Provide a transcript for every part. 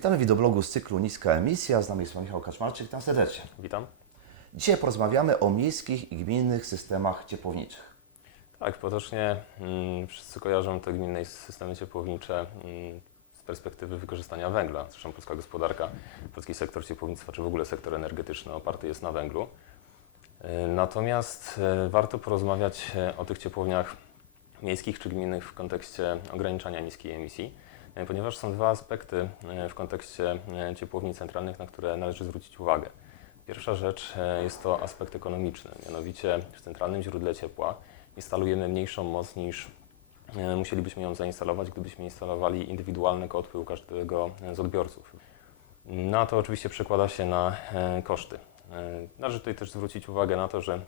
Witamy w wideoblogu z cyklu Niska Emisja. Z nami jest Pan Michał Kaczmarczyk. Witam serdecznie. Witam. Dzisiaj porozmawiamy o miejskich i gminnych systemach ciepłowniczych. Tak, potocznie mm, wszyscy kojarzą te gminne systemy ciepłownicze mm, z perspektywy wykorzystania węgla. Zresztą polska gospodarka, polski sektor ciepłownictwa, czy w ogóle sektor energetyczny oparty jest na węglu. Y, Natomiast y, warto porozmawiać y, o tych ciepłowniach miejskich czy gminnych w kontekście ograniczania niskiej emisji, ponieważ są dwa aspekty y, w kontekście y, ciepłowni centralnych, na które należy zwrócić uwagę. Pierwsza rzecz e, jest to aspekt ekonomiczny, mianowicie w centralnym źródle ciepła instalujemy mniejszą moc niż e, musielibyśmy ją zainstalować, gdybyśmy instalowali indywidualne kotły u każdego e, z odbiorców. Na to oczywiście przekłada się na e, koszty. E, Należy tutaj też zwrócić uwagę na to, że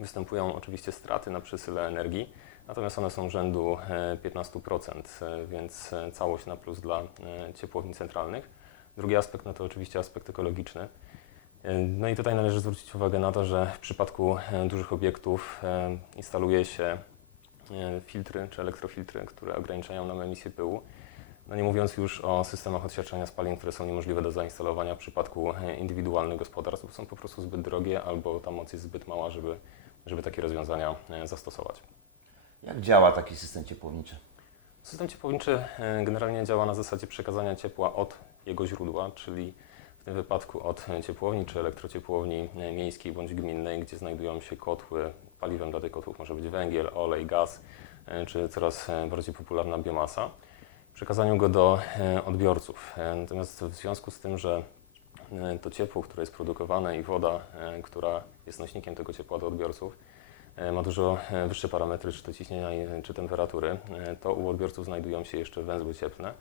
występują oczywiście straty na przesyle energii, natomiast one są rzędu e, 15%, e, więc e, całość na plus dla e, ciepłowni centralnych. Drugi aspekt no to oczywiście aspekt ekologiczny. No i tutaj należy zwrócić uwagę na to, że w przypadku e, dużych obiektów e, instaluje się e, filtry czy elektrofiltry, które ograniczają nam emisję pyłu. No nie mówiąc już o systemach odsiarczania spalin, które są niemożliwe do zainstalowania w przypadku e, indywidualnych gospodarstw, bo są po prostu zbyt drogie albo ta moc jest zbyt mała, żeby, żeby takie rozwiązania e, zastosować. Jak działa taki system ciepłowniczy? System ciepłowniczy e, generalnie działa na zasadzie przekazania ciepła od jego źródła, czyli w tym wypadku od ciepłowni czy elektrociepłowni miejskiej bądź gminnej, gdzie znajdują się kotły. Paliwem dla tych kotłów może być węgiel, olej, gaz e, czy coraz e, bardziej popularna biomasa. Przekazaniu go do odbiorców. Natomiast w związku z tym, że to ciepło, które jest produkowane i woda, która jest nośnikiem tego ciepła do odbiorców, ma dużo e, wyższe parametry, czy to ciśnienia, czy temperatury, e, to u odbiorców znajdują się jeszcze węzły cieplne,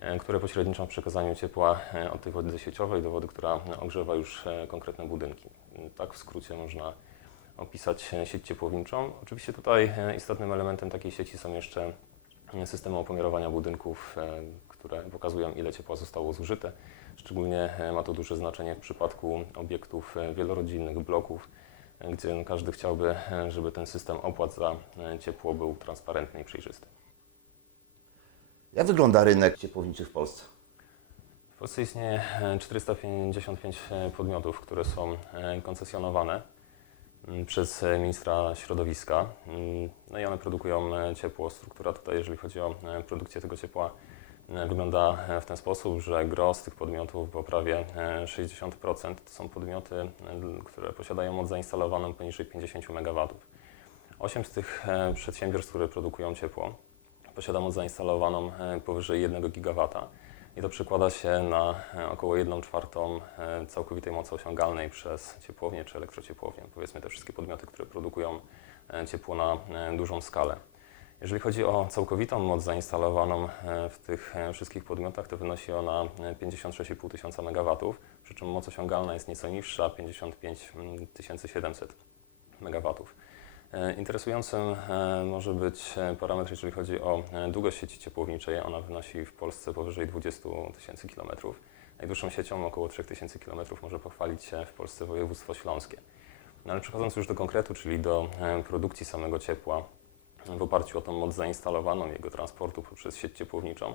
e, które pośredniczą w przekazaniu ciepła e, od tej wody sieciowej do wody, która ogrzewa już e, konkretne budynki. E, Tak w skrócie można opisać e, sieć ciepłowniczą. Oczywiście tutaj e, istotnym elementem takiej sieci są jeszcze e, systemy opomiarowania budynków, e, które pokazują ile ciepła zostało zużyte. Szczególnie e, ma to duże znaczenie w przypadku obiektów e, wielorodzinnych, bloków, e, gdzie no, każdy chciałby, e, żeby ten system opłat za e, ciepło był transparentny i przejrzysty. Jak wygląda rynek ciepłowniczy w Polsce? W Polsce istnieje e, 455 podmiotów, które są e, koncesjonowane przez e, ministra środowiska. No i one produkują e, ciepło. Struktura tutaj, jeżeli chodzi o e, produkcję tego ciepła, e, wygląda e, w ten sposób, że gros tych podmiotów, bo prawie e, 60% to są podmioty, e, które posiadają moc zainstalowaną poniżej 50 MW. Osiem z tych e, przedsiębiorstw, które produkują ciepło, posiada moc zainstalowaną e, powyżej 1 GW. I to przekłada się na e, około 1 czwartą e, całkowitej mocy osiągalnej przez ciepłownię czy elektrociepłownię. Powiedzmy te wszystkie podmioty, które produkują e, ciepło na e, dużą skalę. Jeżeli chodzi o całkowitą moc zainstalowaną e, w tych e, wszystkich podmiotach, to wynosi ona e, 56,5 tysiąca MW, przy czym moc osiągalna jest nieco niższa, 55 700 MW. E, Interesującym e, może być e, parametr, jeżeli chodzi o e, długość sieci ciepłowniczej. Ona wynosi w Polsce powyżej 20 tysięcy kilometrów. Najdłuższą siecią, około 3000 kilometrów, może pochwalić się w Polsce województwo śląskie. No ale przechodząc już do konkretu, czyli do e, produkcji samego ciepła, w oparciu o tą moc zainstalowaną, jego transportu poprzez sieć ciepłowniczą,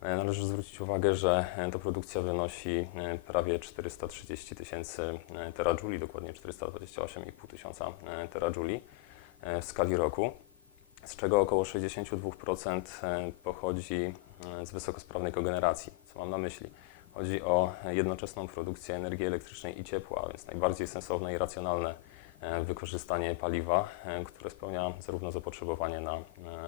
e, należy zwrócić uwagę, że e, ta produkcja wynosi e, prawie 430 tysięcy terajuli, dokładnie 428,5 tysiąca terajuli w skali roku, z czego około 62% e, pochodzi z wysokosprawnej kogeneracji. Co mam na myśli? Chodzi o jednoczesną produkcję energii elektrycznej i ciepła, więc najbardziej sensowne i racjonalne wykorzystanie paliwa, e, które spełnia zarówno zapotrzebowanie na e,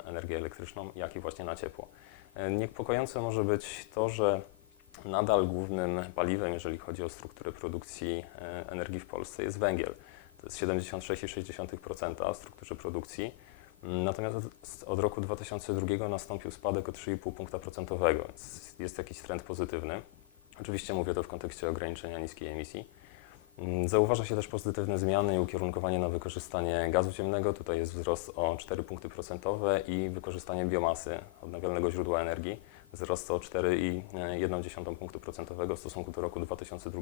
energię elektryczną, jak i właśnie na ciepło. E, Niepokojące może być to, że nadal głównym paliwem, jeżeli chodzi o strukturę produkcji e, energii w Polsce, jest węgiel. To jest 76,6% w strukturze produkcji. Mm, Natomiast od roku 2002 nastąpił spadek o 3,5 punkta procentowego, więc jest jakiś trend pozytywny. Oczywiście mówię to w kontekście ograniczenia niskiej emisji. Mm, Zauważa się też pozytywne zmiany i ukierunkowanie na wykorzystanie gazu ziemnego. Tutaj jest wzrost o 4 punkty procentowe i wykorzystanie biomasy, odnawialnego źródła energii, wzrost o 4,1 punktu procentowego w stosunku do roku 2002,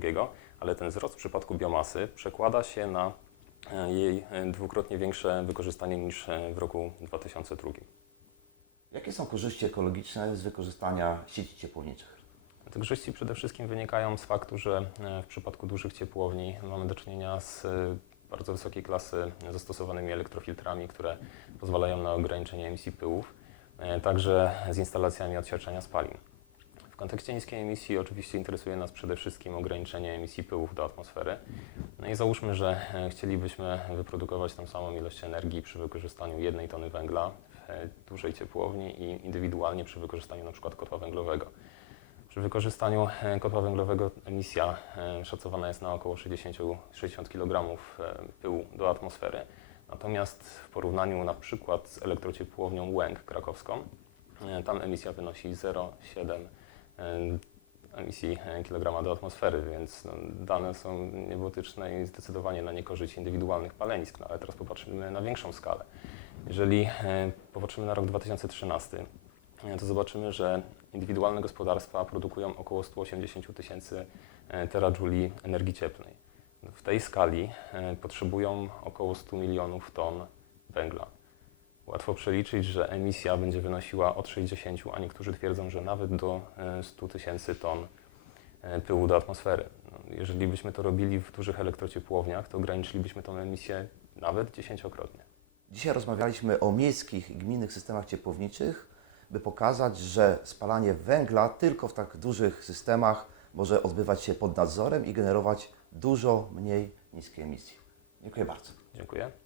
ale ten wzrost w przypadku biomasy przekłada się na e, jej e, dwukrotnie większe wykorzystanie niż e, w roku 2002. Jakie są korzyści ekologiczne z wykorzystania sieci ciepłowniczych? Te korzyści przede wszystkim wynikają z faktu, że e, w przypadku dużych ciepłowni mamy do czynienia z e, bardzo wysokiej klasy zastosowanymi elektrofiltrami, które pozwalają na ograniczenie emisji pyłów, e, także z instalacjami odsiarczania spalin. W kontekście niskiej emisji oczywiście interesuje nas przede wszystkim ograniczenie emisji pyłów do atmosfery. No i załóżmy, że chcielibyśmy wyprodukować tą samą ilość energii przy wykorzystaniu jednej tony węgla w dużej ciepłowni i indywidualnie przy wykorzystaniu np. kotła węglowego. Przy wykorzystaniu e, kotła węglowego emisja e, szacowana jest na około 60, 60 kg pyłu do atmosfery. Natomiast w porównaniu na przykład z elektrociepłownią Łęk krakowską, e, tam emisja wynosi 0,7 e, emisji kilograma do atmosfery, więc no, dane są niebotyczne i zdecydowanie na niekorzyść indywidualnych palenisk. No, ale teraz popatrzymy na większą skalę. Jeżeli popatrzymy na rok 2013, e, to zobaczymy, że indywidualne gospodarstwa produkują około 180 tysięcy e, teradżuli energii cieplnej. W tej skali e, potrzebują około 100 milionów ton węgla. Łatwo przeliczyć, że emisja będzie wynosiła od 60, a niektórzy twierdzą, że nawet do e, 100 tysięcy ton e, pyłu do atmosfery. No, Jeżeli byśmy to robili w dużych elektrociepłowniach, to ograniczylibyśmy tą emisję nawet dziesięciokrotnie. Dzisiaj rozmawialiśmy o miejskich i gminnych systemach ciepłowniczych, by pokazać, że spalanie węgla tylko w tak dużych systemach może odbywać się pod nadzorem i generować dużo mniej niskiej emisji. Dziękuję bardzo. Dziękuję.